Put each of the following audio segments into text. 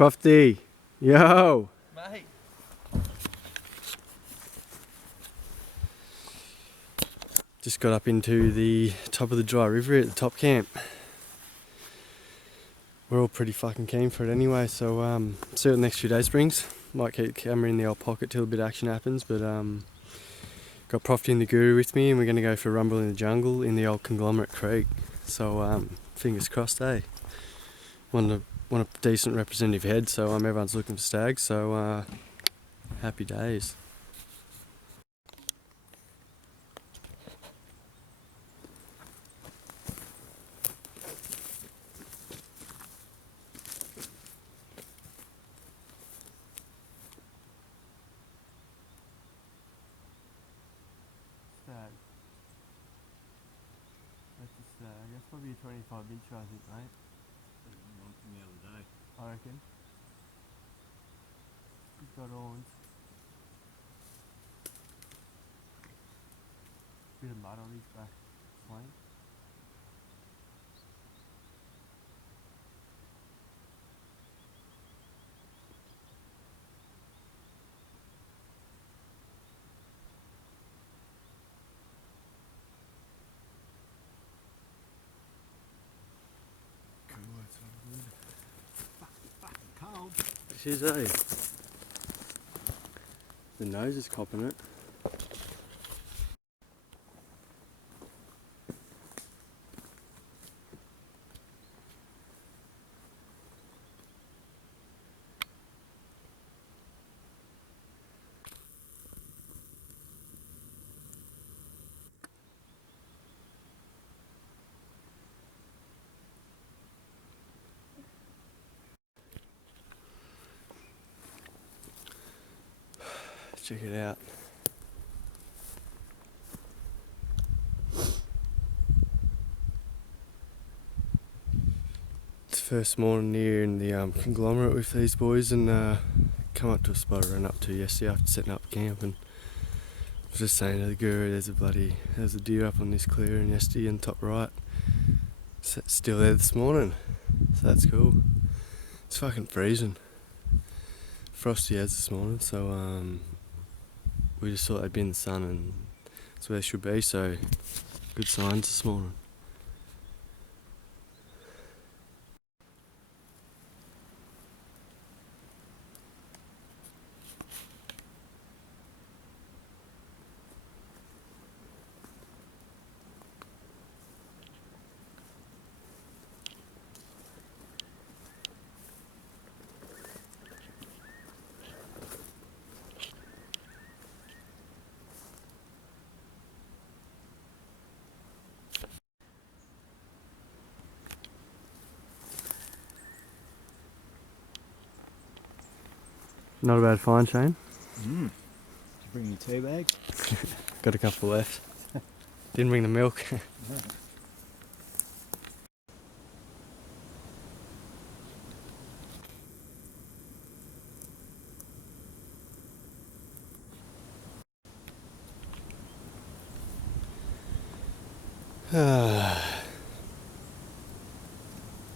Prof D, yo! Mate. Just got up into the top of the dry river at the top camp. We're all pretty fucking keen for it anyway, so see what the next few days brings. Might keep the camera in the old pocket till a bit of action happens, but got Prof D and the Guru with me, and we're going to go for a rumble in the jungle in the old Conglomerate creek. So fingers crossed, eh? Want a decent representative head, so everyone's looking for stags, so happy days. Stag. That's a stag. That's probably a 25 inch, I think, mate. One from the other day. I reckon. He's got horns. Bit of mud on his back flank. Cool, that's all good. Cold. This is a. The nose is copping it. Check it out. It's first morning here in the Conglomerate with these boys, and come up to a spot I ran up to yesterday after setting up camp, and I was just saying to the Guru, there's a deer up on this clearing yesterday in top right. So it's still there this morning, so that's cool. It's fucking freezing. Frosty as this morning, so we just thought they'd be in the sun, and that's where they should be, so good signs this morning. Not a bad find, Shane. Did you bring your tea bag? Got a couple left. Didn't bring the milk. No.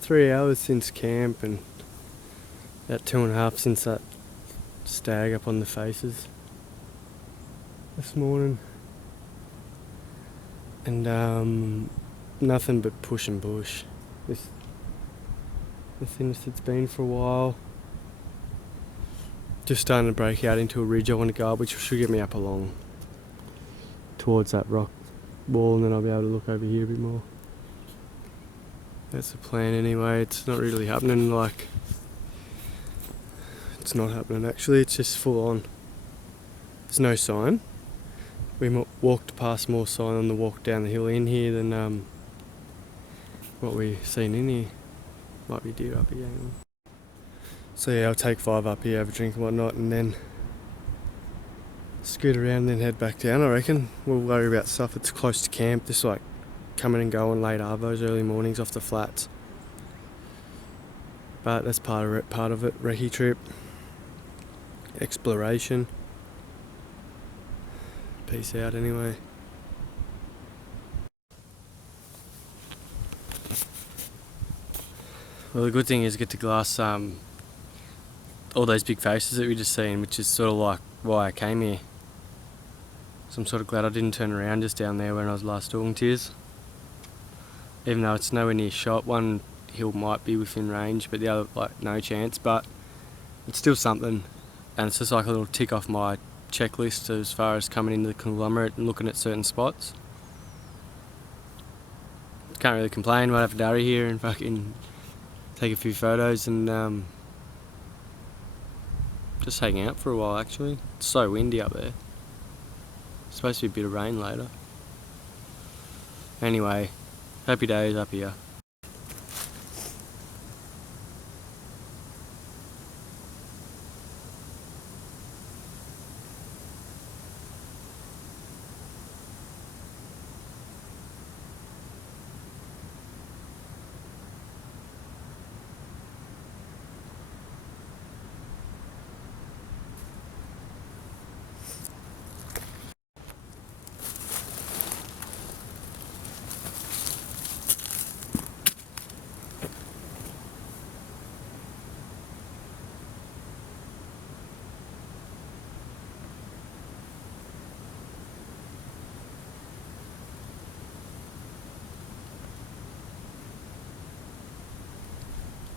3 hours since camp, and about 2.5 since that stag up on the faces this morning, and nothing but push and bush. The thinnest it's been for a while. Just starting to break out into a ridge I want to go up, which should get me up along towards that rock wall, and then I'll be able to look over here a bit more. That's the plan anyway. It's not really happening, like, it's not happening actually, it's just full on. There's no sign. We walked past more sign on the walk down the hill in here than what we've seen in here. Might be deer up here. So yeah, I'll take 5 up here, have a drink and whatnot, and then scoot around and then head back down, I reckon. We'll worry about stuff that's close to camp, just like coming and going late arvos, early mornings off the flats. But that's part of it. Recce trip, exploration. Peace out anyway. Well, the good thing is get to glass all those big faces that we just seen, which is sort of like why I came here. So I'm sort of glad I didn't turn around just down there when I was last talking to you. Even though it's nowhere near shot, one hill might be within range, but the other, like, no chance. But it's still something, and it's just like a little tick off my checklist as far as coming into the Conglomerate and looking at certain spots. Can't really complain. Might have a durry here and fucking take a few photos and just hang out for a while. Actually, it's so windy up there. It's supposed to be a bit of rain later. Anyway, happy days up here.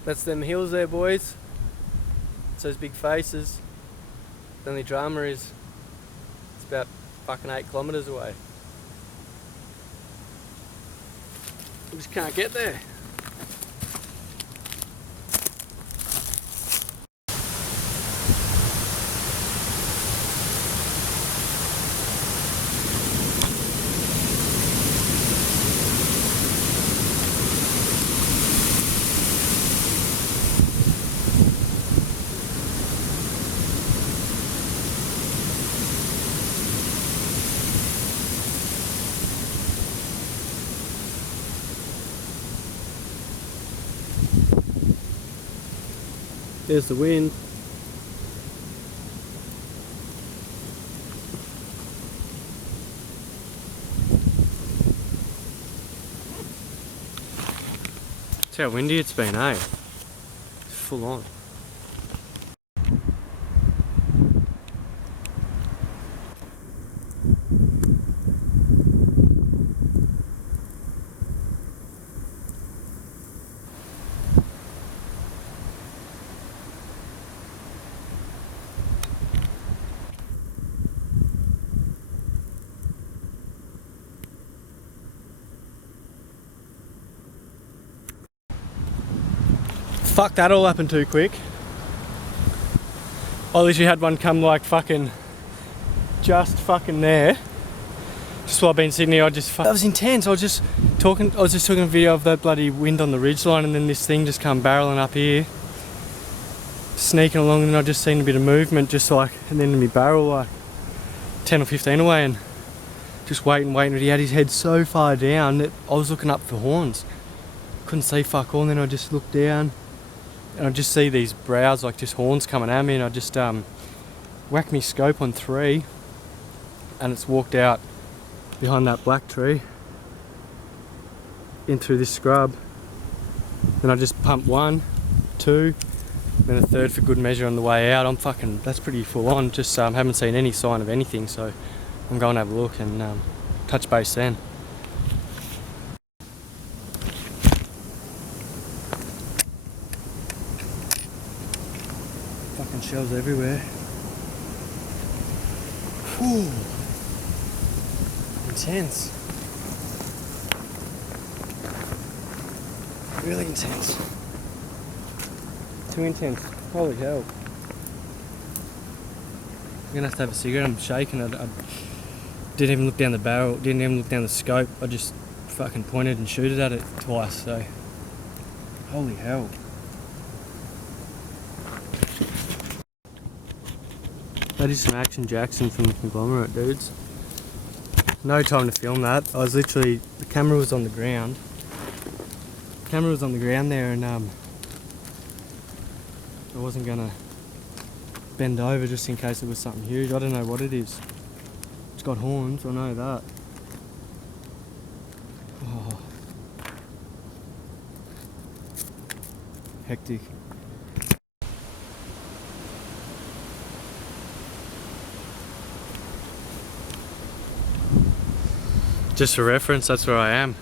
That's them hills there, boys. It's those big faces. The only drama is it's about fucking 8 kilometres away. We just can't get there. There's the wind. See how windy it's been, eh? It's full on. Fuck, that all happened too quick. I literally had one come like fucking just fucking there. Just while I've been sitting here, that was intense. I was just taking a video of that bloody wind on the ridgeline, and then this thing just come barreling up here, sneaking along, and I just seen a bit of movement, just like, and then in my barrel like 10 or 15 away, and just waiting, but he had his head so far down that I was looking up for horns. Couldn't see fuck all, and then I just looked down, and I just see these brows like just horns coming at me, and I just whacked me scope on 3, and it's walked out behind that black tree in through this scrub. Then I just pumped 1, 2, then a 3rd for good measure on the way out. That's pretty full on. Just haven't seen any sign of anything, so I'm going to have a look and touch base then. Fucking shells everywhere. Whew. Intense. Really intense. Too intense. Holy hell. I'm gonna have to have a cigarette. I'm shaking. I didn't even look down the barrel, didn't even look down the scope. I just fucking pointed and shooted at it twice, so. Holy hell. That is some Action Jackson from the Conglomerate, dudes. No time to film that. The camera was on the ground. The camera was on the ground there, and I wasn't gonna bend over just in case it was something huge. I don't know what it is. It's got horns, I know that. Oh. Just for reference, that's where I am.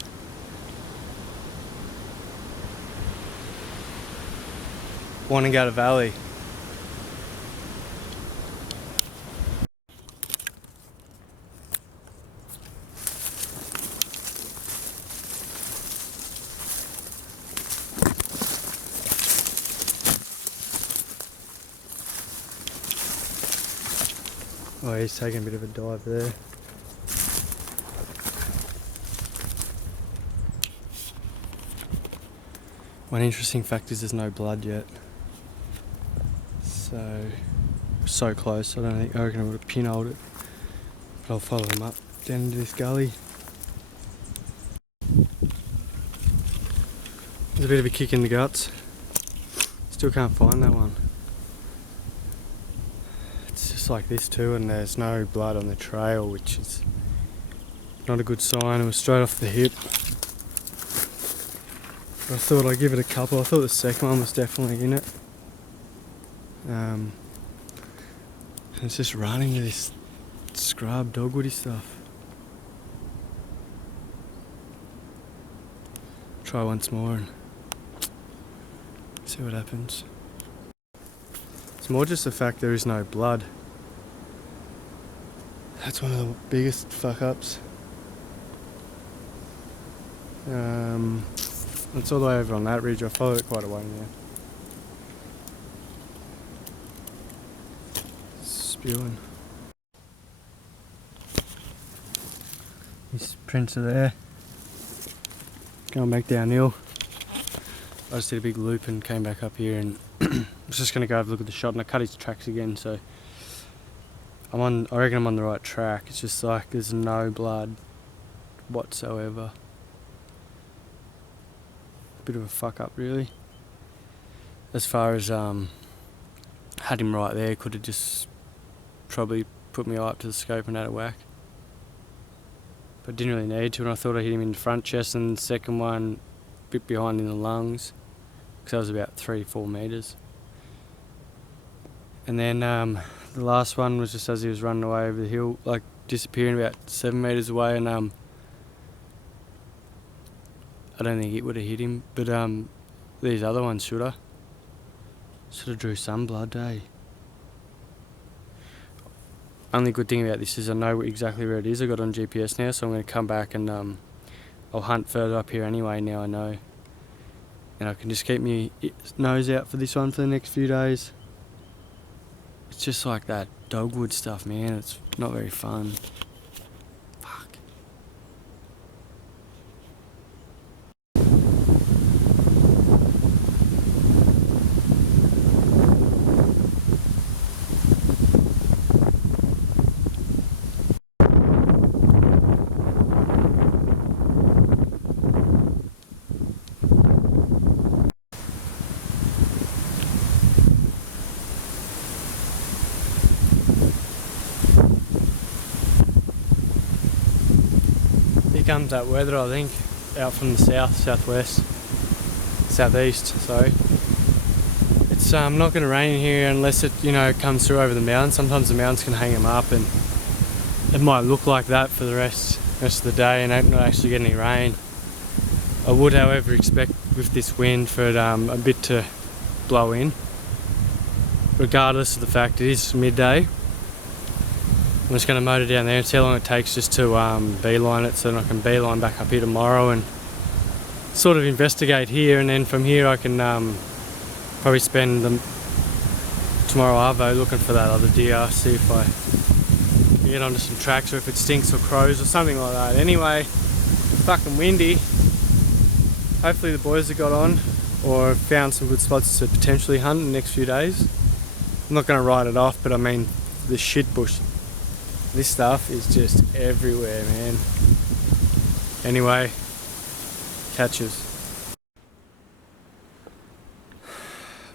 Wonangatta Valley. Oh, he's taking a bit of a dive there. One interesting fact is there's no blood yet. So close, I reckon I would have pinholed it. But I'll follow him up down into this gully. There's a bit of a kick in the guts. Still can't find that one. It's just like this too, and there's no blood on the trail, which is not a good sign. It was straight off the hip. But I thought I'd give it a couple. I thought the second one was definitely in it. And it's just running to this scrub dogwoody stuff. Try once more and see what happens. It's more just the fact there is no blood. That's one of the biggest fuck ups. It's all the way over on that ridge. I followed it quite a way now. Spewing. These prints are there. Going back downhill. I just did a big loop and came back up here, and I was just gonna go have a look at the shot, and I cut his tracks again, so I reckon I'm on the right track. It's just like there's no blood whatsoever. Bit of a fuck up really. As far as had him right there, could have just probably put me eye up to the scope and had a whack. But didn't really need to, and I thought I hit him in the front chest, and the second one a bit behind in the lungs, because that was about 3-4 metres. And then the last one was just as he was running away over the hill, like disappearing about 7 metres away, and I don't think it would have hit him, but these other ones should have. Should have drew some blood, eh? Only good thing about this is I know exactly where it is. I got it on GPS now, so I'm going to come back and I'll hunt further up here anyway. Now I know, and I can just keep my nose out for this one for the next few days. It's just like that dogwood stuff, man. It's not very fun. Fuck. Comes that weather, I think, out from the southeast, sorry. It's not going to rain here unless it, comes through over the mountains. Sometimes the mountains can hang them up, and it might look like that for the rest of the day and not actually get any rain. I would, however, expect with this wind for it a bit to blow in, regardless of the fact it is midday. I'm just going to motor down there and see how long it takes just to beeline it, so that I can beeline back up here tomorrow and sort of investigate here, and then from here I can probably spend tomorrow arvo looking for that other deer, see if I can get onto some tracks, or if it stinks or crows or something like that. Anyway, it's fucking windy. Hopefully the boys have got on or found some good spots to potentially hunt in the next few days. I'm not going to write it off, but I mean, the shit bush. This stuff is just everywhere, man. Anyway, catches.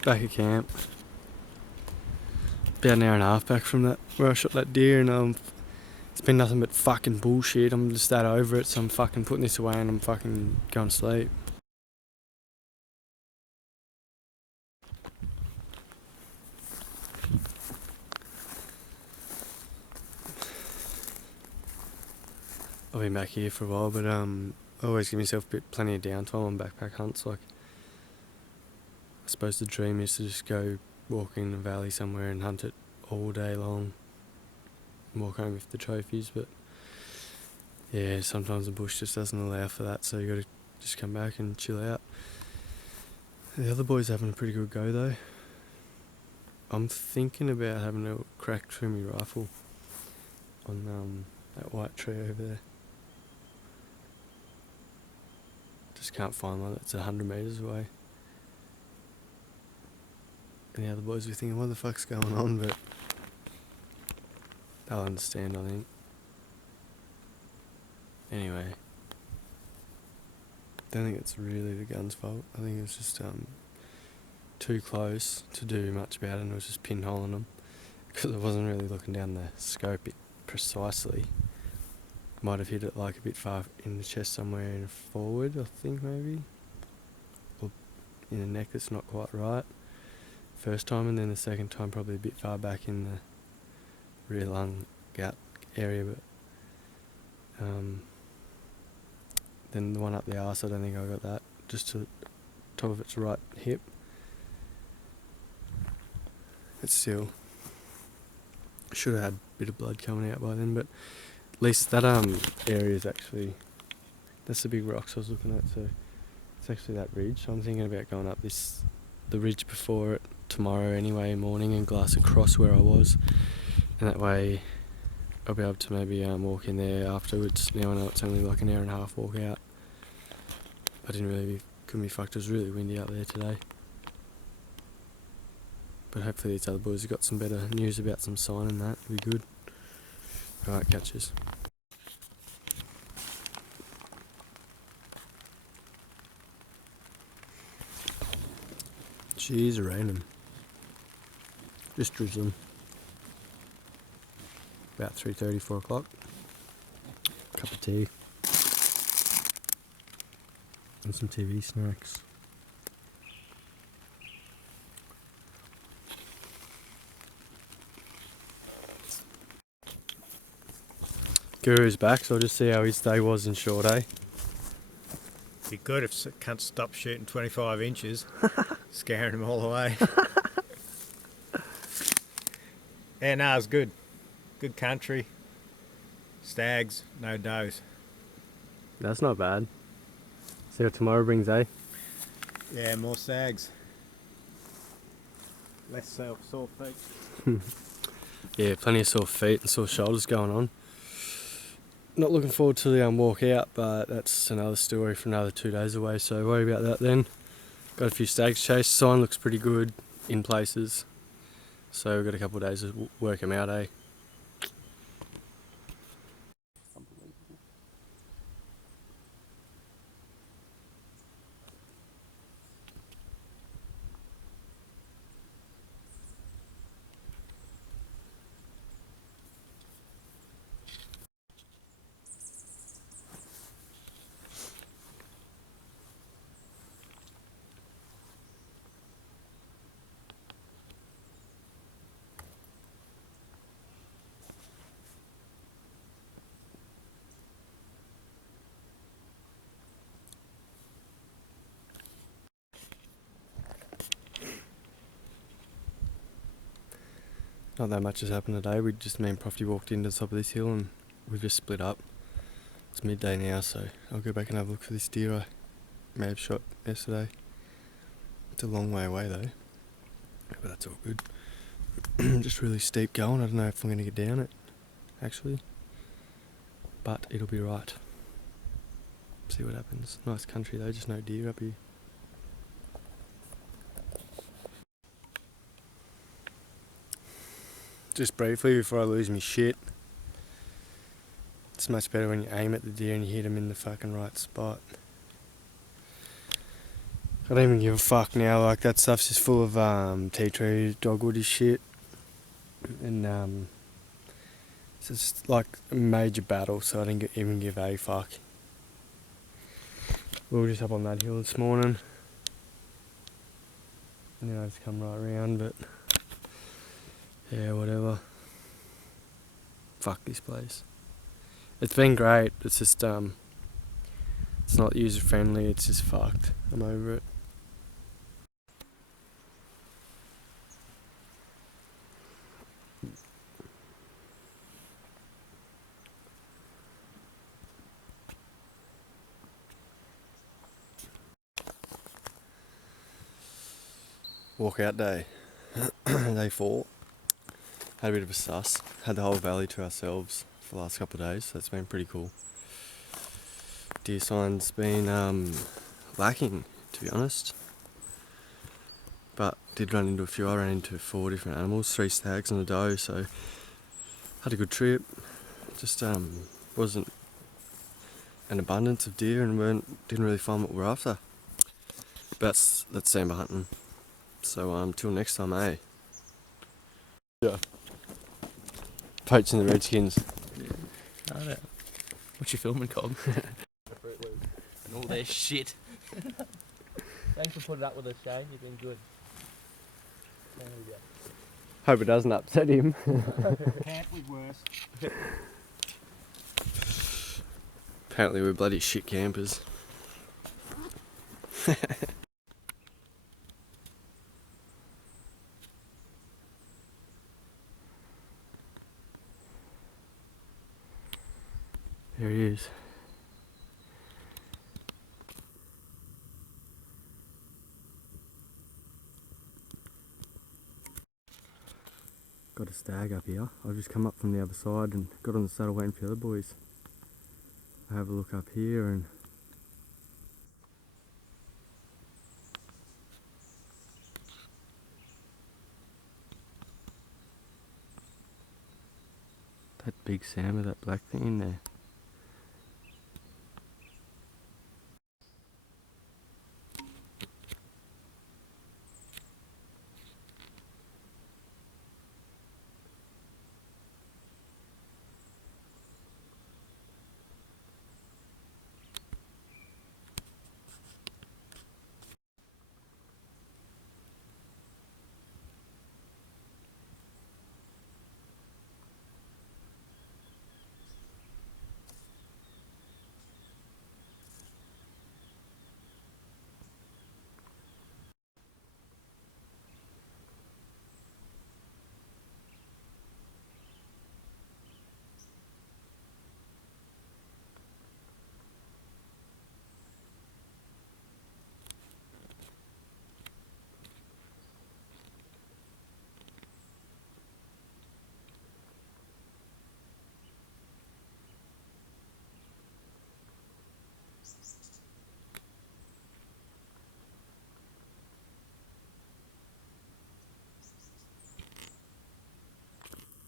Back at camp. About an hour and a half back from that where I shot that deer, and it's been nothing but fucking bullshit. I'm just that over it, so I'm fucking putting this away and I'm fucking going to sleep. I've been back here for a while, but I always give myself plenty of downtime on backpack hunts. Like, I suppose the dream is to just go walk in the valley somewhere and hunt it all day long, and walk home with the trophies. But yeah, sometimes the bush just doesn't allow for that, so you got to just come back and chill out. The other boys are having a pretty good go though. I'm thinking about having a crack through my rifle on that white tree over there. Just can't find one that's 100 metres away. And the other boys were thinking, what the fuck's going on? But they'll understand, I think. Anyway, don't think it's really the gun's fault. I think it's just too close to do much about it, and it was just pinholing them because I wasn't really looking down the scope precisely. Might have hit it like a bit far in the chest somewhere in forward, I think maybe, or in the neck that's not quite right first time, and then the second time probably a bit far back in the rear lung gut area. But then the one up the arse, I don't think I got that, just to the top of its right hip. It's still should have had a bit of blood coming out by then, but at least that area is actually, that's the big rocks I was looking at, so it's actually that ridge. So I'm thinking about going up the ridge before it tomorrow anyway morning and glass across where I was, and that way I'll be able to maybe walk in there afterwards. Now I know it's only like an hour and a half walk out. Couldn't be fucked, it was really windy out there today. But hopefully these other boys have got some better news about some sign and that, it'll be good. Alright, catches. Jeez, raining. Just drizzling. About 3:30, 4 o'clock. Cup of tea. And some TV snacks. Guru's back, so I'll just see how his day was in short, eh? Be good if it can't stop shooting 25 inches, scaring them all away. Yeah, no, it's good. Good country. Stags, no does. That's not bad. See what tomorrow brings, eh? Yeah, more stags. Less sore feet. Yeah, plenty of sore feet and sore shoulders going on. Not looking forward to the walk out, but that's another story for another 2 days away, so worry about that then. Got a few stags chased. Sign looks pretty good in places, so we've got a couple of days to work them out, eh? Not that much has happened today. Me and Profty walked into the top of this hill and we've just split up. It's midday now, so I'll go back and have a look for this deer I may have shot yesterday. It's a long way away though, but that's all good. Just really steep going. I don't know if I'm going to get down it, actually, but it'll be right. See what happens. Nice country though, just no deer up here. Just briefly before I lose my shit, it's much better when you aim at the deer and you hit them in the fucking right spot. I don't even give a fuck now, like that stuff's just full of tea tree dogwoody shit, and it's just like a major battle, so I didn't even give a fuck. We were just up on that hill this morning, and then I just come right around, but yeah, whatever. Fuck this place. It's been great. It's just it's not user friendly. It's just fucked. I'm over it. Walkout day. Day 4. Had a bit of a suss. Had the whole valley to ourselves for the last couple of days, so it's been pretty cool. Deer sign's been lacking, to be honest. But did run into a few. I ran into 4 different animals, 3 stags and a doe, so had a good trip. Just wasn't an abundance of deer and didn't really find what we're after. But that's sambar hunting. So till next time, eh? Yeah. Poaching the redskins. I don't know. What you filming, Cog? And all their shit. Thanks for putting up with us, Shane. You've been good. There we go. Hope it doesn't upset him. Can't be worse. Apparently we're bloody shit campers. There he is. Got a stag up here. I've just come up from the other side and got on the saddle waiting for the other boys. I have a look up here and that big salmon, that black thing in there.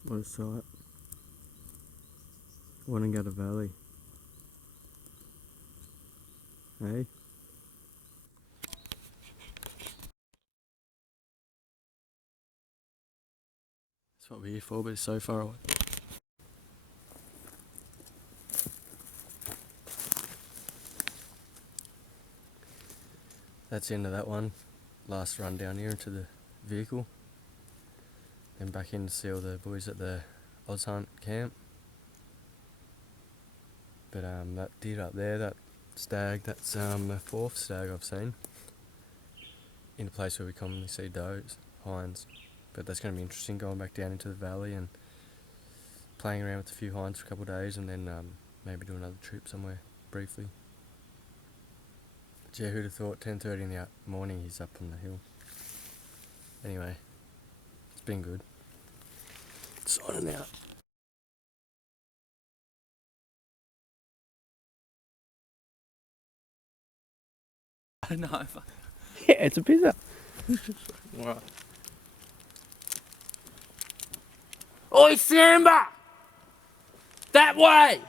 What a sight. Wonangatta Valley. Hey? That's what we're here for, but it's so far away. That's the end of that one. Last run down here into the vehicle. Then back in to see all the boys at the Oz Hunt camp. But that deer up there, that stag, that's the 4th stag I've seen. In a place where we commonly see does, hinds. But that's going to be interesting, going back down into the valley and playing around with a few hinds for a couple of days, and then maybe do another trip somewhere briefly. But yeah, who'd have thought 10:30 in the morning he's up on the hill. Anyway, it's been good. Signing out. No, Yeah, it's a pizza. Right. Oi, Samba! That way!